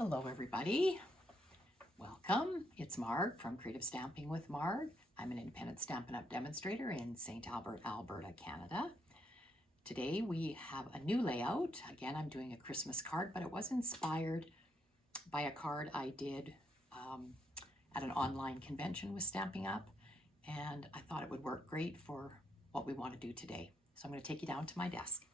Hello everybody, welcome. It's Marg from Creative Stamping with Marg. I'm an independent Stampin' Up! Demonstrator in St. Albert, Alberta, Canada. Today we have a new layout. Again, I'm doing a Christmas card, but it was inspired by a card I did at an online convention with Stamping Up, and I thought it would work great for what we want to do today. So I'm going to take you down to my desk.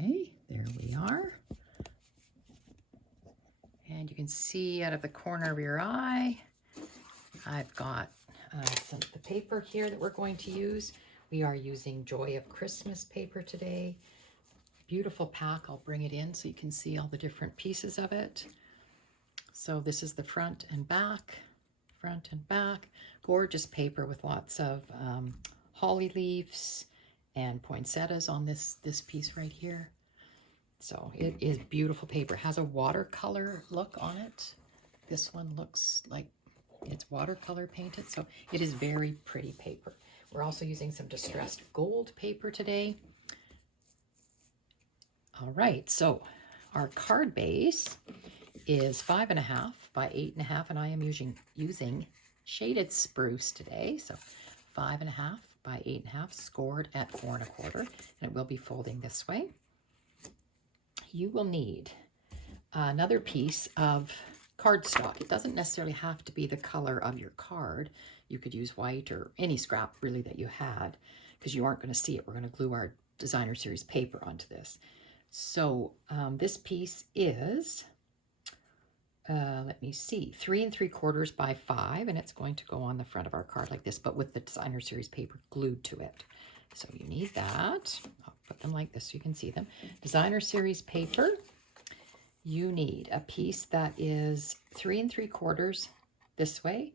Okay, there we are. And you can see out of the corner of your eye, I've got the paper here that we're going to use. We are using Joy of Christmas paper today. Beautiful pack. I'll bring it in so you can see all the different pieces of it. So this is the front and back. Gorgeous paper with lots of holly leaves and poinsettias on this piece right here. So it is beautiful paper. It has a watercolor look on it. This one looks like it's watercolor painted, so it is very pretty paper. We're also using some distressed gold paper today. All right, so our card base is 5.5 by 8.5, and I am using shaded spruce today. So 5.5 by 8.5, scored at 4.25, and it will be folding this way. You will need another piece of cardstock. It doesn't necessarily have to be the color of your card. You could use white or any scrap really that you had, because you aren't going to see it. We're going to glue our designer series paper onto this. So this piece is, let me see, 3 3/4 by 5, and it's going to go on the front of our card like this, but with the designer series paper glued to it. So you need that. I'll put them like this so you can see them. Designer series paper. You need a piece that is 3 3/4 this way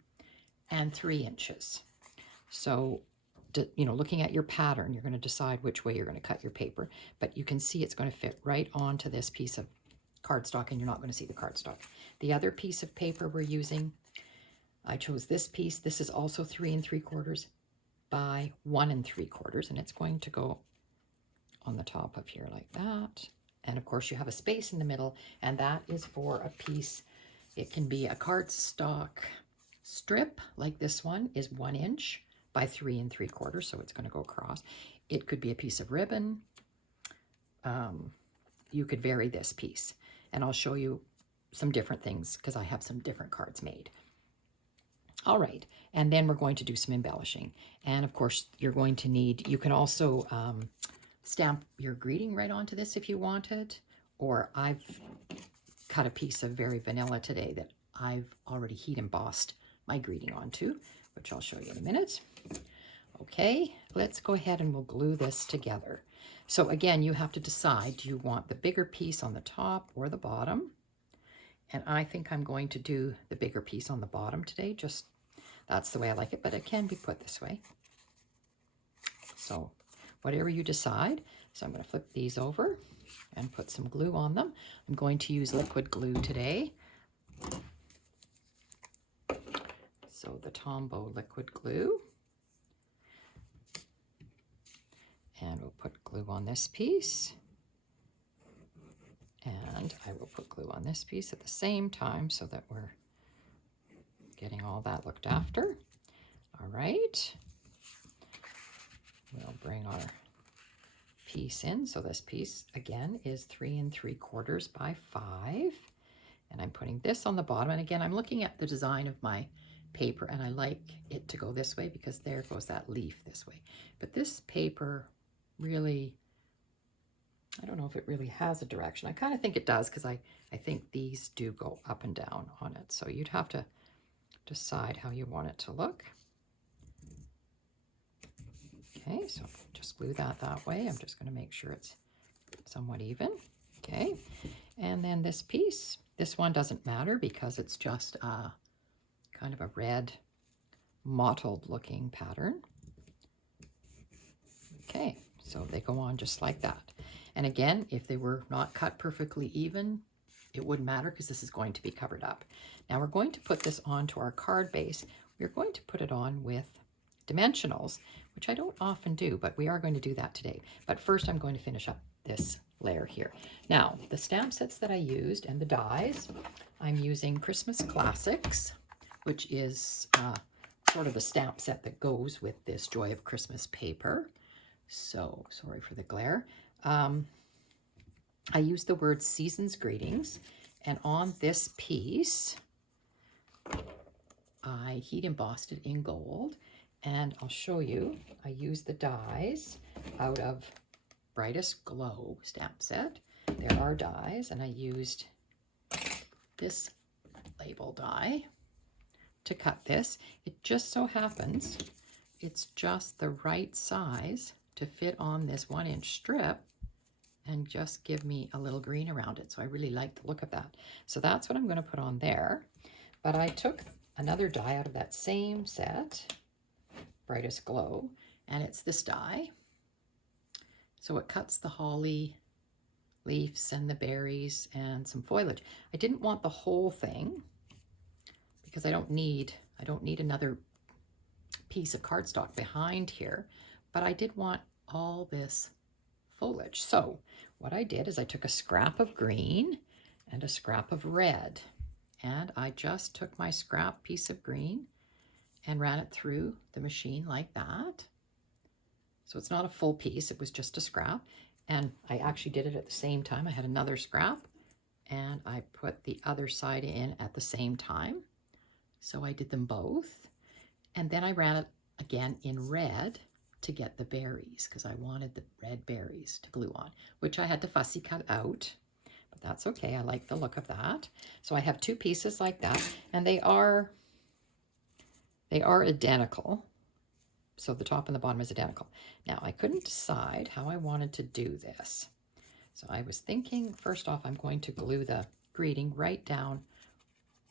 and 3 inches. So, you know, looking at your pattern, you're going to decide which way you're going to cut your paper, but you can see it's going to fit right onto this piece of cardstock, and you're not going to see the cardstock. The other piece of paper we're using, I chose this piece. This is also 3 3/4 by 1 3/4, and it's going to go on the top of here like that. And of course you have a space in the middle, and that is for a piece. It can be a cardstock strip, like this one is 1 inch by 3 3/4, so it's going to go across. It could be a piece of ribbon. You could vary this piece, and I'll show you some different things because I have some different cards made. All right, and then we're going to do some embellishing. And of course you're going to need, you can also stamp your greeting right onto this if you wanted, or I've cut a piece of very vanilla today that I've already heat embossed my greeting onto, which I'll show you in a minute. Okay, let's go ahead and we'll glue this together. So again, you have to decide, do you want the bigger piece on the top or the bottom? And I think I'm going to do the bigger piece on the bottom today. Just, that's the way I like it, but it can be put this way. So whatever you decide. So I'm going to flip these over and put some glue on them. I'm going to use liquid glue today. So the Tombow liquid glue. And we'll put glue on this piece. And I will put glue on this piece at the same time so that we're getting all that looked after. All right. We'll bring our piece in. So this piece again is 3 3/4 by 5, and I'm putting this on the bottom. And again, I'm looking at the design of my paper, and I like it to go this way because there goes that leaf this way. But this paper really, I don't know if it really has a direction. I kind of think it does, because I think these do go up and down on it. So you'd have to decide how you want it to look. Okay, so just glue that way. I'm just going to make sure it's somewhat even. Okay, and then this piece, this one doesn't matter because it's just kind of a red mottled looking pattern. Okay, so they go on just like that. And again, if they were not cut perfectly even, it wouldn't matter because this is going to be covered up. Now we're going to put this onto our card base. We're going to put it on with dimensionals, which I don't often do, but we are going to do that today. But first I'm going to finish up this layer here. Now, the stamp sets that I used and the dies, I'm using Christmas Classics, which is sort of the stamp set that goes with this Joy of Christmas paper. So, sorry for the glare. I used the word Season's Greetings, and on this piece, I heat embossed it in gold, and I'll show you. I used the dies out of Brightest Glow stamp set. There are dies, and I used this label die to cut this. It just so happens it's just the right size to fit on this 1-inch strip and just give me a little green around it. So I really like the look of that. So that's what I'm going to put on there. But I took another die out of that same set, Brightest Glow, and it's this die. So it cuts the holly leaves and the berries and some foliage. I didn't want the whole thing because I don't need another piece of cardstock behind here, but I did want all this foliage. So what I did is I took a scrap of green and a scrap of red, and I just took my scrap piece of green and ran it through the machine like that. So it's not a full piece, it was just a scrap. And I actually did it at the same time. I had another scrap and I put the other side in at the same time. So I did them both. And then I ran it again in red to get the berries because I wanted the red berries to glue on, which I had to fussy cut out, but that's okay. I like the look of that. So I have two pieces like that, and they are identical. So the top and the bottom is identical. Now I couldn't decide how I wanted to do this. So I was thinking, first off, I'm going to glue the greeting right down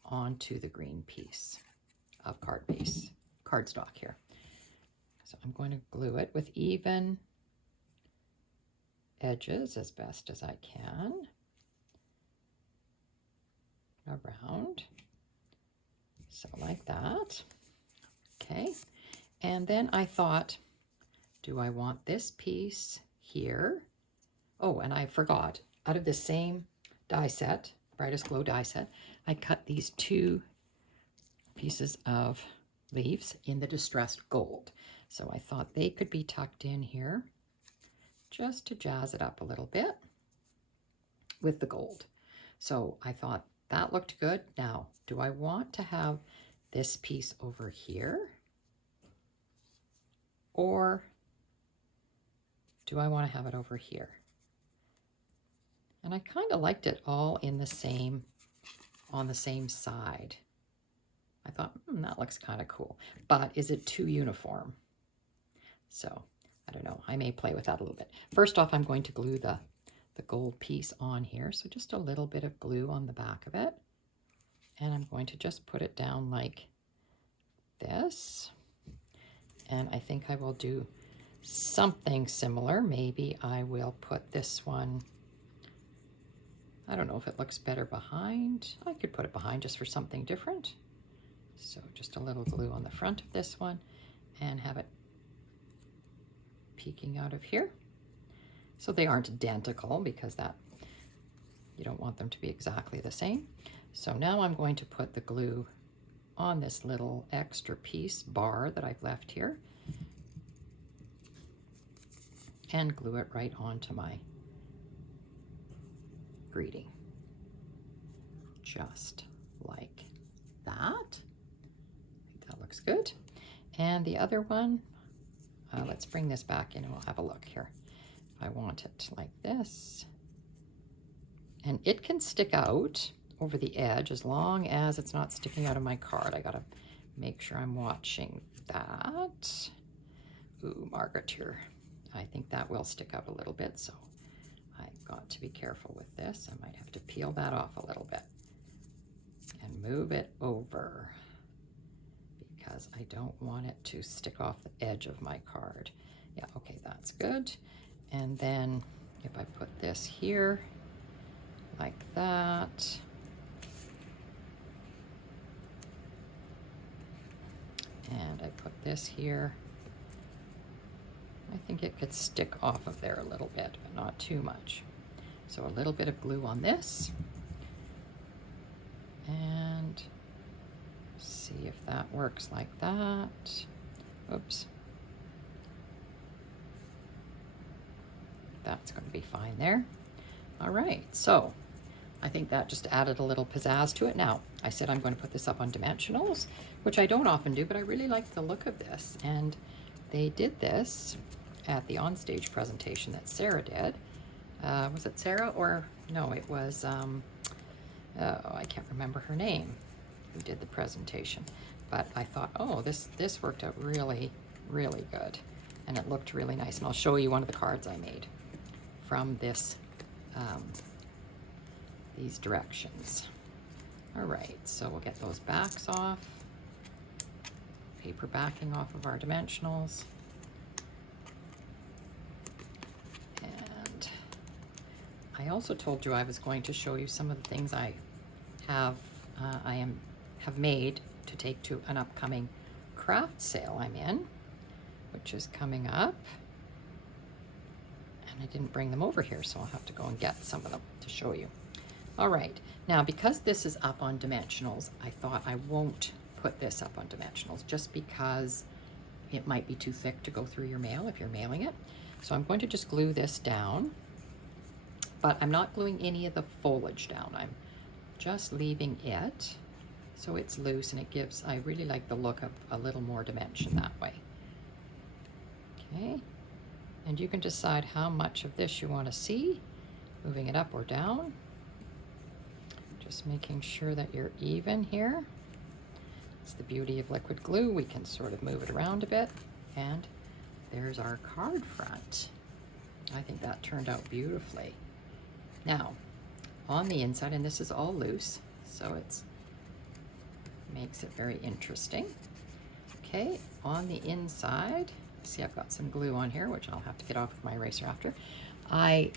onto the green piece of cardstock here. So I'm going to glue it with even edges as best as I can around. So like that. Okay. And then I thought, do I want this piece here? Oh, and I forgot, out of the same die set, Brightest Glow die set, I cut these two pieces of leaves in the distressed gold. So I thought they could be tucked in here just to jazz it up a little bit with the gold. So I thought that looked good. Now, do I want to have this piece over here? Or do I want to have it over here? And I kind of liked it all in the same, on the same side. I thought, that looks kind of cool, but is it too uniform? So I don't know, I may play with that a little bit. First off, I'm going to glue the gold piece on here. So just a little bit of glue on the back of it. And I'm going to just put it down like this. And I think I will do something similar. Maybe I will put this one, I don't know if it looks better behind. I could put it behind just for something different. So just a little glue on the front of this one and have it peeking out of here. So they aren't identical because that, you don't want them to be exactly the same. So now I'm going to put the glue on this little extra piece bar that I've left here and glue it right onto my greeting. Just like that. I think that looks good. And the other one, let's bring this back in and we'll have a look here. If I want it like this, and it can stick out over the edge as long as it's not sticking out of my card. I gotta make sure I'm watching that. Ooh, Margaret here. I think that will stick out a little bit, so I've got to be careful with this. I might have to peel that off a little bit and move it over because I don't want it to stick off the edge of my card. Yeah, okay, that's good. And then if I put this here like that, and I put this here think it could stick off of there a little bit, but not too much. So a little bit of glue on this. And see if that works like that. Oops. That's going to be fine there. All right, so I think that just added a little pizzazz to it. Now, I said I'm going to put this up on dimensionals, which I don't often do, but I really like the look of this. And they did this at the onstage presentation that Sarah did. Was it Sarah or no, it was, oh, I can't remember her name who did the presentation. But I thought, oh, this worked out really, really good. And it looked really nice. And I'll show you one of the cards I made from this, these directions. All right, so we'll get those backs off. Paper backing off of our dimensionals. And I also told you I was going to show you some of the things I have made to take to an upcoming craft sale I'm in, which is coming up. And I didn't bring them over here, so I'll have to go and get some of them to show you. All right, now because this is up on dimensionals, I thought I won't put this up on dimensionals just because it might be too thick to go through your mail if you're mailing it. So I'm going to just glue this down, but I'm not gluing any of the foliage down. I'm just leaving it so it's loose, and it gives, I really like the look of a little more dimension that way. Okay, and you can decide how much of this you want to see, moving it up or down. Just making sure that you're even here. It's the beauty of liquid glue. We can sort of move it around a bit. And there's our card front. I think that turned out beautifully. Now, on the inside, and this is all loose, so it's makes it very interesting. Okay, on the inside, see I've got some glue on here, which I'll have to get off with my eraser after. I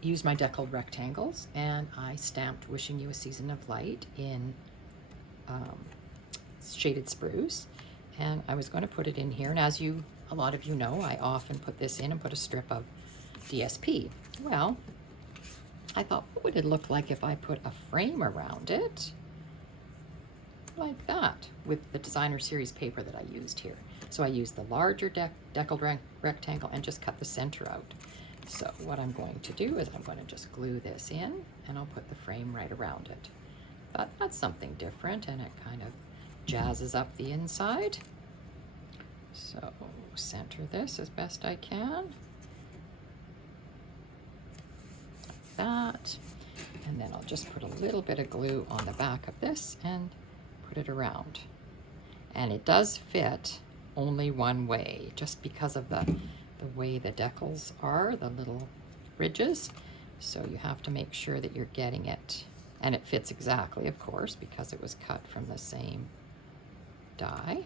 used my deckled rectangles and I stamped "Wishing You a Season of Light" in shaded spruce, and I was going to put it in here, and as a lot of you know, I often put this in and put a strip of DSP. Well, I thought, what would it look like if I put a frame around it like that with the designer series paper that I used here? So I used the larger deckled rectangle and just cut the center out. So what I'm going to do is I'm going to just glue this in, and I'll put the frame right around it. But that's something different, and it kind of jazzes up the inside. So center this as best I can. Like that. And then I'll just put a little bit of glue on the back of this and put it around. And it does fit only one way, just because of the way the decals are, the little ridges. So you have to make sure that you're getting it, and it fits exactly, of course, because it was cut from the same die.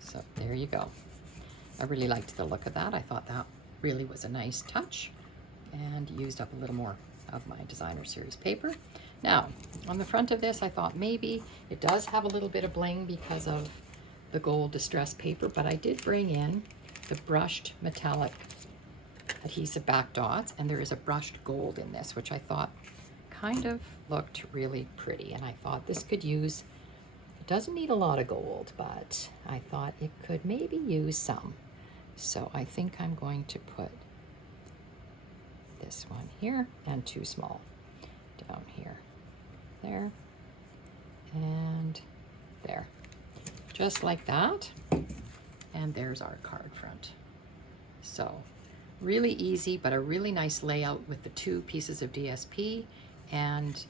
So there you go. I really liked the look of that. I thought that really was a nice touch, and used up a little more of my designer series paper. Now, on the front of this, I thought maybe it does have a little bit of bling because of the gold distress paper, but I did bring in the brushed metallic adhesive back dots, and there is a brushed gold in this, which I thought kind of looked really pretty. And I thought this could use, it doesn't need a lot of gold, but I thought it could maybe use some. So I think I'm going to put this one here and two small down here, there, and there. Just like that. And there's our card front. So really easy, but a really nice layout with the two pieces of DSP. And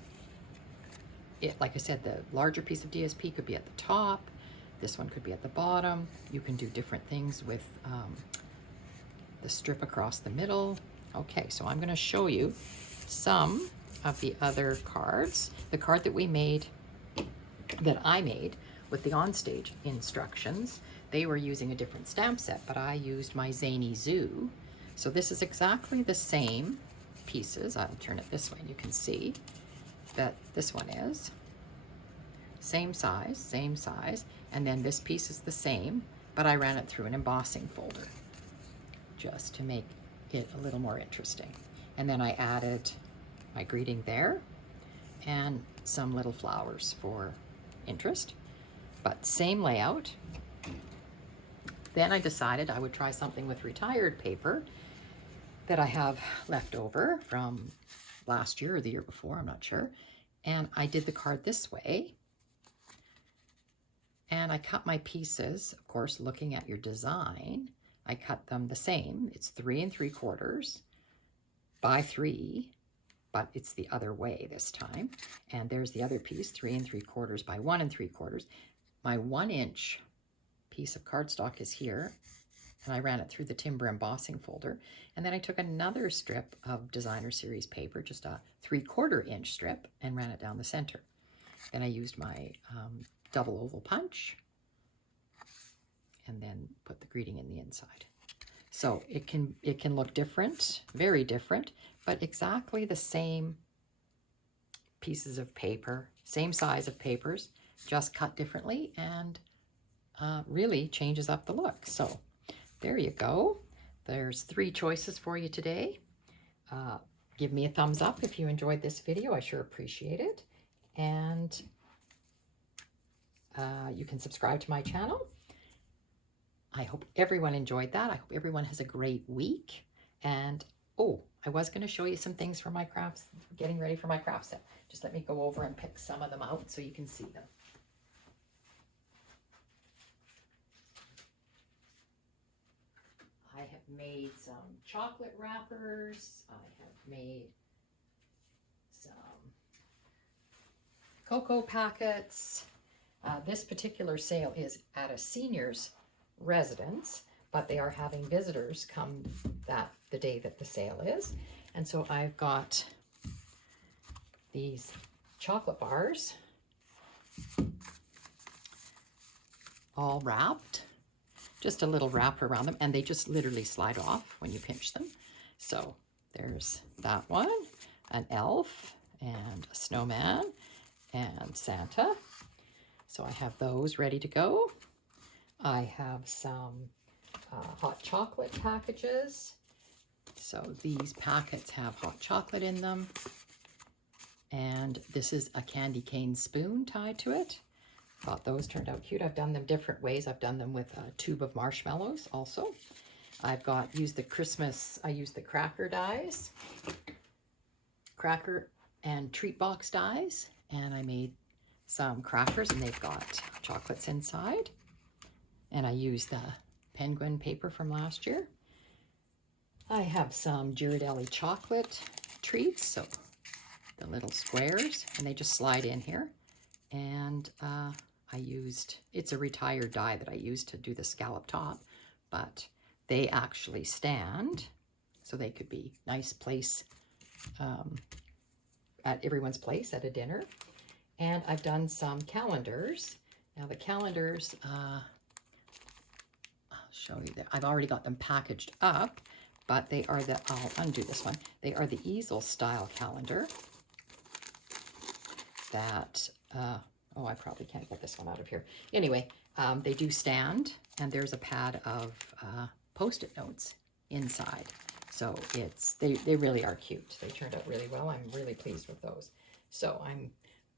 it, like I said, the larger piece of DSP could be at the top. This one could be at the bottom. You can do different things with the strip across the middle. Okay, so I'm going to show you some of the other cards. The card that we made, that I made, with the onstage instructions, they were using a different stamp set, but I used my Zany Zoo. So this is exactly the same pieces. I'll turn it this way and you can see that this one is same size, and then this piece is the same, but I ran it through an embossing folder just to make it a little more interesting. And then I added my greeting there and some little flowers for interest, but same layout. Then I decided I would try something with retired paper that I have left over from last year or the year before, I'm not sure. And I did the card this way. And I cut my pieces, of course, looking at your design, I cut them the same. It's 3 3/4 by 3, but it's the other way this time. And there's the other piece, 3 3/4 by 1 3/4. My 1-inch piece of cardstock is here, and I ran it through the timber embossing folder. And then I took another strip of designer series paper, just a 3/4 inch strip, and ran it down the center. Then I used my double oval punch and then put the greeting in the inside. So it can look different, very different, but exactly the same pieces of paper, same size of papers, just cut differently, and really changes up the look. So there you go. There's 3 choices for you today. Give me a thumbs up if you enjoyed this video. I sure appreciate it. And you can subscribe to my channel. I hope everyone enjoyed that. I hope everyone has a great week. And oh, I was going to show you some things for my crafts, getting ready for my craft set. Just let me go over and pick some of them out so you can see them. I have made some chocolate wrappers. I have made some cocoa packets. This particular sale is at a senior's residence, but they are having visitors come the day that the sale is. And so I've got these chocolate bars all wrapped, just a little wrapper around them, and they just literally slide off when you pinch them. So there's that one, an elf and a snowman and Santa. So I have those ready to go. I have some hot chocolate packages. So these packets have hot chocolate in them. And this is a candy cane spoon tied to it. Thought those turned out cute. I've done them different ways. I've done them with a tube of marshmallows also. I've used the cracker dies, cracker and treat box dies, and I made some crackers, and they've got chocolates inside. And I used the penguin paper from last year. I have some Ghirardelli chocolate treats, so the little squares, and they just slide in here. And it's a retired die that I used to do the scallop top, but they actually stand, so they could be nice place at everyone's place at a dinner. And I've done some calendars. Now the calendars, I'll show you that. I've already got them packaged up, but they are I'll undo this one. They are the easel style calendar that, oh, I probably can't get this one out of here. Anyway, they do stand, and there's a pad of Post-it notes inside. So they really are cute. They turned out really well. I'm really pleased with those. So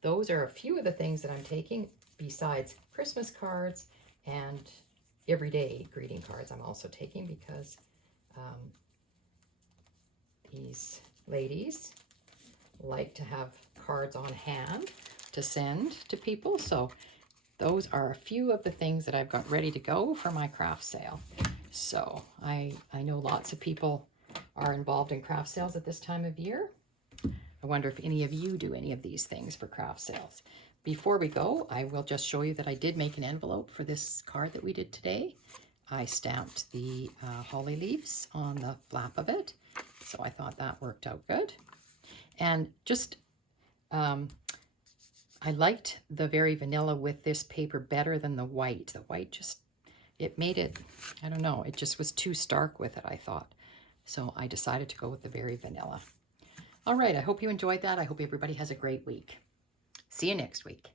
those are a few of the things that I'm taking besides Christmas cards and everyday greeting cards I'm also taking, because these ladies like to have cards on hand to send to people. So those are a few of the things that I've got ready to go for my craft sale. So I know lots of people are involved in craft sales at this time of year. I wonder if any of you do any of these things for craft sales. Before we go, I will just show you that I did make an envelope for this card that we did today. I stamped the holly leaves on the flap of it, so I thought that worked out good. And just, I liked the Very Vanilla with this paper better than the white. The white just, it made it, I don't know, it just was too stark with it, I thought. So I decided to go with the Very Vanilla. All right, I hope you enjoyed that. I hope everybody has a great week. See you next week.